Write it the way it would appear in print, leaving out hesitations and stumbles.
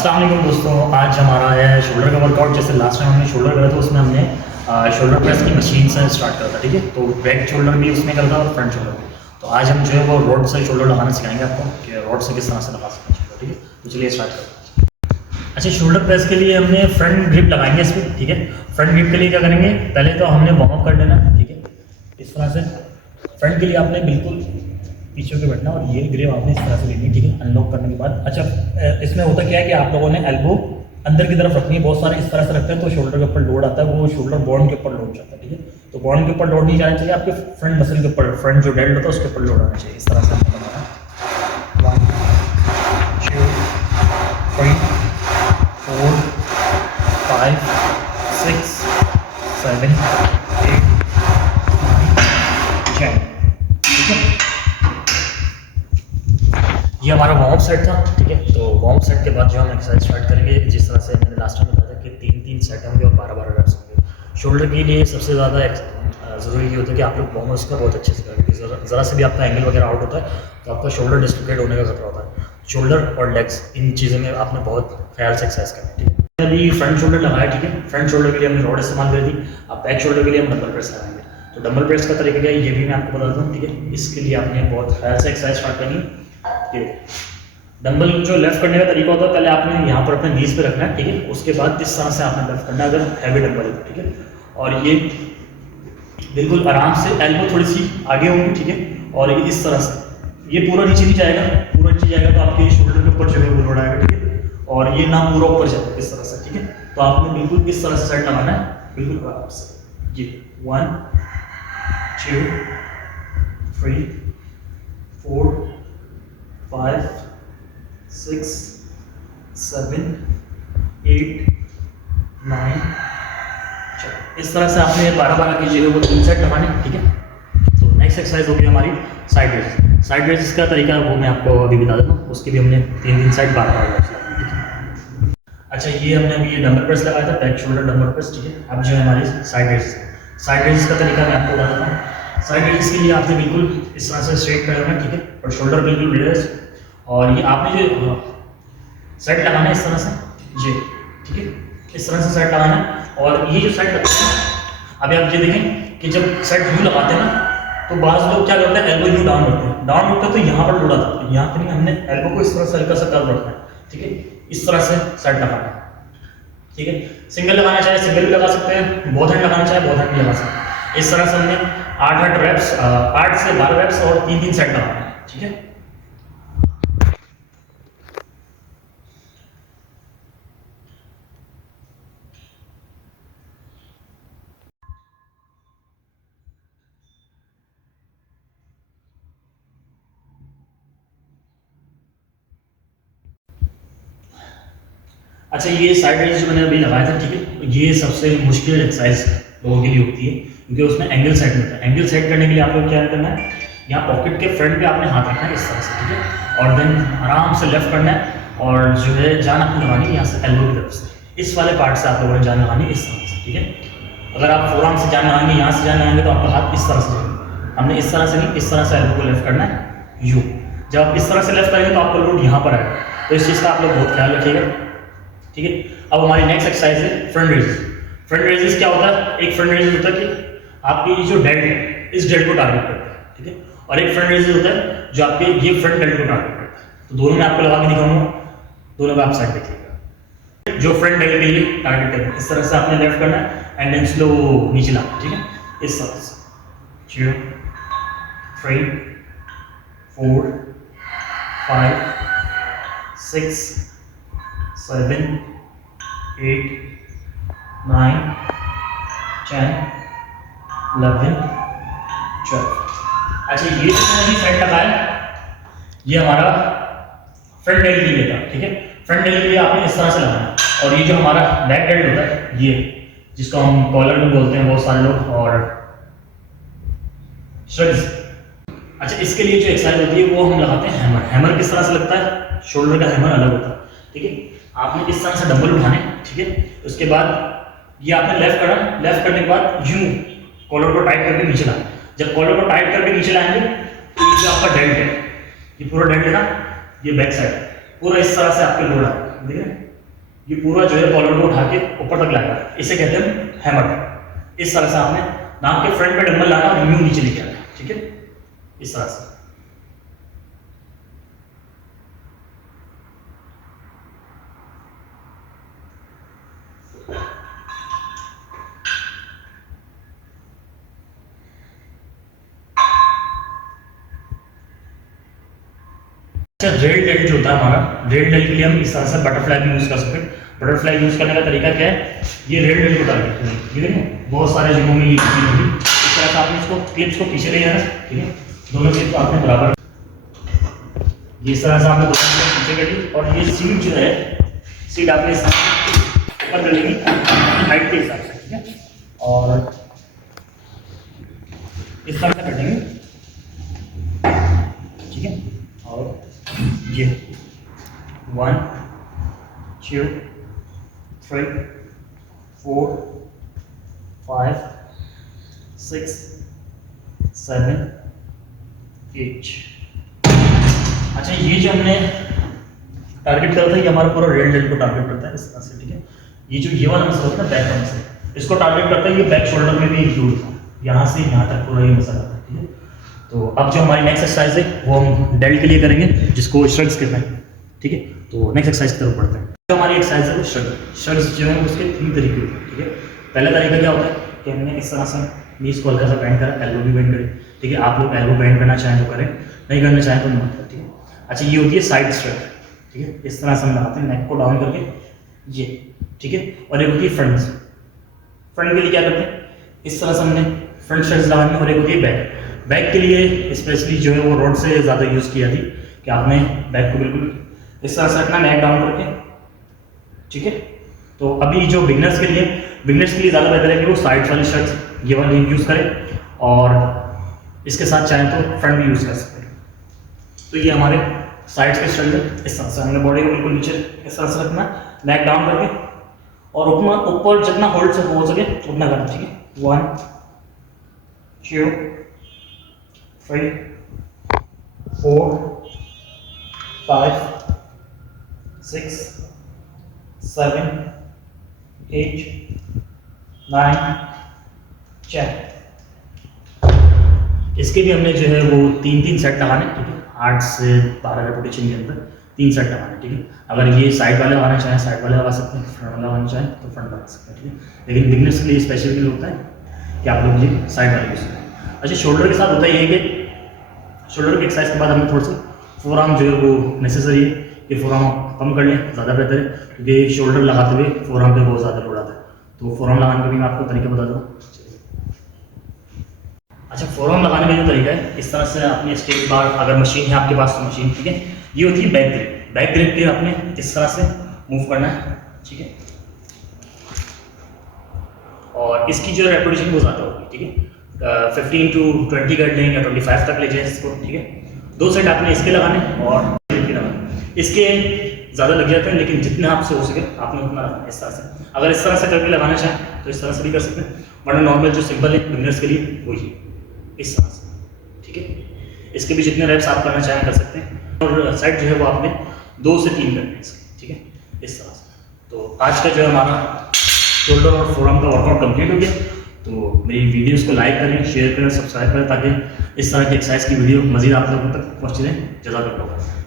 अस्सलाम वालेकुम दोस्तों, आज हमारा है शोल्डर का वर्कआउट। जैसे लास्ट टाइम हमने शोल्डर करा था, उसमें हमने शोल्डर प्रेस की मशीन से स्टार्ट करा था, ठीक है। तो बैक शोल्डर भी उसमें करा था और फ्रंट शोल्डर भी। तो आज हम जो है वो रोड से शोल्डर लगाना सिखाएंगे आपको कि रोड से किस तरह से लगा सकते हैं, ठीक है। तो चलिए स्टार्ट करते हैं। अच्छा, शोल्डर प्रेस के लिए हमने फ्रंट ग्रिप लगाएंगे इस पर, ठीक है। फ्रंट ग्रिप के लिए क्या करेंगे, पहले तो हमने वार्म अप कर लेना, ठीक है। इस तरह से फ्रंट के लिए आपने बिल्कुल पीछे के बैठना और ये ग्रिप आपने इस तरह से लेनी, ठीक है। अनलॉक करने के बाद अच्छा, इसमें होता क्या है कि आप लोगों ने एल्बो अंदर की तरफ रखनी है। बहुत सारे इस तरह से रखते हैं तो शोल्डर के ऊपर लोड आता है, वो शोल्डर बॉन्ड के ऊपर लोड जाता है, ठीक है। तो बॉन्ड के ऊपर लोड नहीं जाना चाहिए, आपके फ्रंट मसल के ऊपर, फ्रंट जो डेल्ट होता है उसके ऊपर लोड आना चाहिए। इस तरह से आपको बनाना है। 1 2 3 4 5 6 7 8 9 10, ठीक है। ये हमारा वार्म अप सेट था, ठीक है। तो वार्म अप सेट के बाद जो हम एक्सरसाइज स्टार्ट करेंगे, जिस तरह से मैंने लास्ट टाइम बताया था कि 3-3 सेट होंगे और 12-12 रेप्स होंगे। शोल्डर के लिए सबसे ज़्यादा ज़रूरी ये होता है कि आप लोग वार्म अप का बहुत अच्छे से करें, क्योंकि ज़रा से भी आपका एंगल वगैरह आउट होता है तो आपका शोल्डर डिस्लोकेट होने का खतरा होता है। शोल्डर और लेग्स, इन चीज़ों में आपने बहुत ख्याल से एक्सरसाइज करना है, ठीक है। अभी फ्रंट शोल्डर लगाया, ठीक है। फ्रंट शोल्डर के लिए हमने रॉड इस्तेमाल करी थी। अब बैक शोल्डर के लिए हम डंबल प्रेस लगाएंगे। तो डंबल प्रेस का तरीका क्या है ये भी मैं आपको बताता हूँ, ठीक है। इसके लिए आपने बहुत ख्याल से एक्सरसाइज स्टार्ट करनी है। डंबल जो लेफ्ट करने का तरीका होता है, पहले आपने यहाँ पर अपने नीज पे रखना है, ठीक है। उसके बाद इस तरह से आपने लेफ्ट करना है, अगर हैवी डंबल है, ठीक है। और ये बिल्कुल आराम से, एल्बो थोड़ी सी आगे होगी, ठीक है। और ये इस तरह से ये पूरा नीचे नहीं जाएगा, पूरा नीचे जाएगा तो आपके शोल्डर के ऊपर जो है वो लोड आएगा, ठीक है। और ये ना पूरा ऊपर जाएगा, इस तरह से, ठीक है। तो आपने बिल्कुल इस तरह से सेट लगाना है, बिल्कुल आराम से। जी 1 2 3 4 5 6 7 8 9 इस तरह से आपने 12-12 की जगह वो 3 सेट लगाने, ठीक है। तो नेक्स्ट एक्सरसाइज होगी हमारी साइड रेज। साइड रेज का तरीका वो मैं आपको अभी बता देता हूँ। उसके भी हमने 3 सेट 12-12 रेप्स लगाने, ठीक है। अच्छा, ये हमने अभी ये डंबल प्रेस लगाया था, बैक शोल्डर डंबल प्रेस, ठीक है। अब जो है हमारी साइड रेज। साइड रेज का तरीका मैं आपको बता देता हूँ। साइड रेज के लिए आपने बिल्कुल इस तरह से स्ट्रेट खड़े होना, ठीक है। और शोल्डर बिल्कुल रेज, और ये आपने जो सेट लगाना है इस तरह से, ये, ठीक है। इस तरह से सेट लगाना है। और ये जो सेट लगता है, अभी आप ये देखें कि जब सेट यूँ लगाते हैं ना, तो बाज़ लोग क्या करते हैं, एल्बो यूँ डाउन रखते हैं। डाउन रखते हैं तो यहाँ पर लोड आता है, यहाँ पर नहीं, हमने एल्बो को इस तरह से हल्का सा कर्व रखना है, ठीक है। इस तरह से सेट लगाना है, ठीक है। सिंगल लगाना चाहे सिंगल भी लगा सकते हैं, बोथ हैंड लगाना चाहे बोथ हैंड भी लगा सकते हैं। इस तरह से हमने 8 रेप्स, 8 से 12 रेप्स और 3 सेट लगाना है, ठीक है। अच्छा, ये साइड रेज जो मैंने अभी लगाया था, ठीक है। ये सबसे मुश्किल एक्सरसाइज लोगों के लिए होती है, क्योंकि उसमें एंगल सेट होता है। एंगल सेट करने के लिए आप लोग क्या करना है, यहाँ पॉकेट के फ्रंट पे आपने हाथ रखना है इस तरह से, ठीक है। और देन आराम से लेफ्ट करना है, और जो है जान आपको लगानी है यहाँ से एल्बो की तरफ से, इस वाले पार्ट से आप लोगों ने जान लगानी है इस तरह से, ठीक है। अगर आप फोरआर्म से जान लगाएंगे, यहाँ से जान लगाएंगे तो आपका हाथ इस तरह से जाएगा। हमने इस तरह से नहीं, इस तरह से एल्बो को लेफ्ट करना है यूँ। जब आप इस तरह से लेफ्ट करेंगे तो आपका लोड यहाँ पर आएगा। तो इस चीज़ का आप लोग बहुत ख्याल रखिएगा, ठीक है। अब हमारी नेक्स्ट एक्सरसाइज है फ्रंट रेजेस। फ्रंट रेजेस क्या होता है, एक फ्रंट रेजेस होता है कि आपकी जो डेल्ट है, इस डेल्ट को टारगेट करता है, ठीक है। और एक फ्रंट रेजेस होता है जो आपके ये फ्रंट डेल्ट को टारगेट करता है। तो दोनों में आपको लगा के दिखाऊंगा, दोनों में आप साइड देखिएगा। जो फ्रंट डेल्ट के लिए टारगेट करता है, इस तरह से आपने लेफ्ट करना है एंड देन स्लो नीचे लाना, ठीक है। इस तरह से 2 3 4 5 6 7 8 9 10 11 12। अच्छा, ये जो मैंने सेट लगाया, ये हमारा फ्रंट डेल्ट के लिए था, ठीक है। फ्रंट डेल्ट के लिए आपने इस तरह से लगाना है। और ये जो हमारा बैक डेल्ट होता है, ये जिसको हम कॉलर में बोलते हैं बहुत सारे लोग, और श्रग्स। अच्छा, इसके लिए जो एक्सरसाइज होती है वो हम लगाते हैं हैमर। हैमर किस तरह से लगता है, शोल्डर का हैमर अलग होता है, ठीक है। आपने इस तरह से डंबल उठाने, ठीक है। उसके बाद ये आपने लेफ्ट करना, लेफ्ट करने के बाद यूं कॉलर को टाइट करके नीचे लाना। जब कॉलर को टाइट करके नीचे लाएंगे तो ये जो आपका डेल्ट है, ये पूरा डेल्ट है ना, ये बैक साइड पूरा इस तरह से आपके लोड आएगा, ठीक है। ये पूरा जो है कॉलर को उठा के ऊपर तक लाएगा, इसे कहते हैं हैमर। इस तरह से आपने नाक के फ्रंट में डंबल लाना और यूं नीचे लेके आना, ठीक है, इस तरह से। अच्छा, रेल डेल्ट जो होता है हमारा, रेल डेल्ट के लिए हम इस तरह से बटरफ्लाई भी यूज कर सकते हैं। बटरफ्लाई यूज करने का तरीका क्या है, ये रेल डेल्ट को टारगेट करें, ये देखो बहुत सारे जगहों में ये चीज होगी। इस तरह से आपने इसको क्लिप्स को पीछे ले जाना, ठीक है, दोनों क्लिप को आपने बराबर, ये इस तरह से आपने दोनों क्लिप पीछे कर ली, और ये सीट जो है, सीट आपने इस तरह से ऊपर कर लेंगी हाइट के हिसाब से, ठीक है, और इस तरह से कटेंगे, ठीक है, और ये 1 2 3 4 5 6 7 8। अच्छा, ये जो हमने टारगेट करता है, ये हमारा पूरा रेल डेल्ट को टारगेट करता है इस तरह से, ठीक है। ये जो ये वाला मसल होता है बैक का मसल, इसको टारगेट करता है, ये बैक शोल्डर में भी इंक्लूड होता है, यहाँ से यहाँ तक पूरा ये मसल आता है, ठीक है। तो अब जो हमारी नेक्स्ट एक्सरसाइज है वो हम डेल्ट के लिए करेंगे, जिसको श्रग्स कहते हैं, ठीक है। तो नेक्स्ट एक्सरसाइज की तरफ बढ़ते हैं। जो हमारी एक्सरसाइज है वो श्रग्स जो है उसके 3 तरीके होते हैं, ठीक है। पहला तरीका क्या होता है कि हमने इस तरह से नीज को हल्का सा बेंड करा, एल्बो भी बेंड करें, ठीक है। आप लोग एल्बो बेंड करना चाहें तो करें, नहीं करना चाहें तो मत करें, ठीक है। अच्छा, ये होती है साइड स्ट्रग, ठीक है, इस तरह से हम लगाते हैं नेक को डाउन करके, ये, ठीक है। और एक होती है फ्रंट, फ्रंट के लिए क्या करते हैं, इस तरह से हमने फ्रंट स्ट्रग्स लगानी है। और एक होती है बैक, बैक के लिए स्पेशली जो है वो रोड से ज़्यादा यूज़ किया थी कि आपने बैक को बिल्कुल इस तरह से रखना, नेक डाउन करके, ठीक है। तो अभी जो बिगनर्स के लिए ज़्यादा बेहतर है कि वो साइड वाली शर्ट्स ये वाली यूज़ करें, और इसके साथ चाहें तो फ्रंट भी यूज़ कर सकते हैं। तो ये हमारे साइड्स के शर्ट है, इस तरह से हमने बॉडी को बिल्कुल नीचे इस तरह से रखना, नेक डाउन करके, और ऊपर जितना होल्ड से हो सके उतना करना, ठीक है। 1 2 3 4 5 6 7 8 9 10। इसके भी हमने जो है वो 3 सेट लगाने, ठीक है, 8 से 12 रेपिटेशन के अंदर 3 सेट लगाने, ठीक है। अगर ये साइड वाले लगाना चाहें साइड वाले लगा सकते हैं, फ्रंट वाला लगाना चाहें तो फ्रंट लगा सकते हैं, ठीक है। लेकिन बिगनर्स के लिए स्पेशली होता है कि आप लोग ये साइड वाले यूज़ करें। अच्छा, शोल्डर के साथ होता है ये कि शोल्डर की एक्सरसाइज के बाद हमें थोड़ा सा फोर आर्म जो है वो नेसेसरी है कि फोर आर्म कम कर लें, ज़्यादा बेहतर है, क्योंकि शोल्डर लगाते हुए फोर आर्म पे बहुत ज़्यादा लोड आता है। तो फोर आर्म लगाने का भी मैं आपको तरीका बता दूँ। अच्छा, फोर आर्म लगाने का जो तरीका है, इस तरह से अपनी स्टेट बार, अगर मशीन है आपके पास तो मशीन, ठीक है। ये होती है बैक ग्रिप, बैक ग्रिप के आपने इस तरह से मूव करना है, ठीक है। और इसकी जो रेपिटेशन वो ज़्यादा होगी, ठीक है। 15 to 20 कर लें या 25 तक ले जाए इसको, ठीक है। 2 सेट आपने इसके लगाने और इसके लगाने, इसके ज़्यादा लग जाते हैं, लेकिन जितने आपसे हो सके आपने उतना लगाना इस तरह से। अगर इस तरह से करके लगाना चाहें तो इस तरह से भी कर सकते हैं, वरना नॉर्मल जो सिंपल है बिगिनर्स के लिए वही इस तरह से, ठीक है। इसके भी जितने रेप्स आप करना चाहें कर सकते हैं, और साइड जो है वो आपने 2 से 3 करने हैं इसके, ठीक है, इस तरह से। तो आज का जो है हमारा शोल्डर और फोरआर्म का वर्कआउट कंप्लीट हो गया। तो मेरी वीडियोस को लाइक करें, शेयर करें, सब्सक्राइब करें, ताकि इस तरह की एक्सरसाइज की वीडियो मज़ीद आप लोगों तक पहुँच रहे। जज़ाकल्लाह।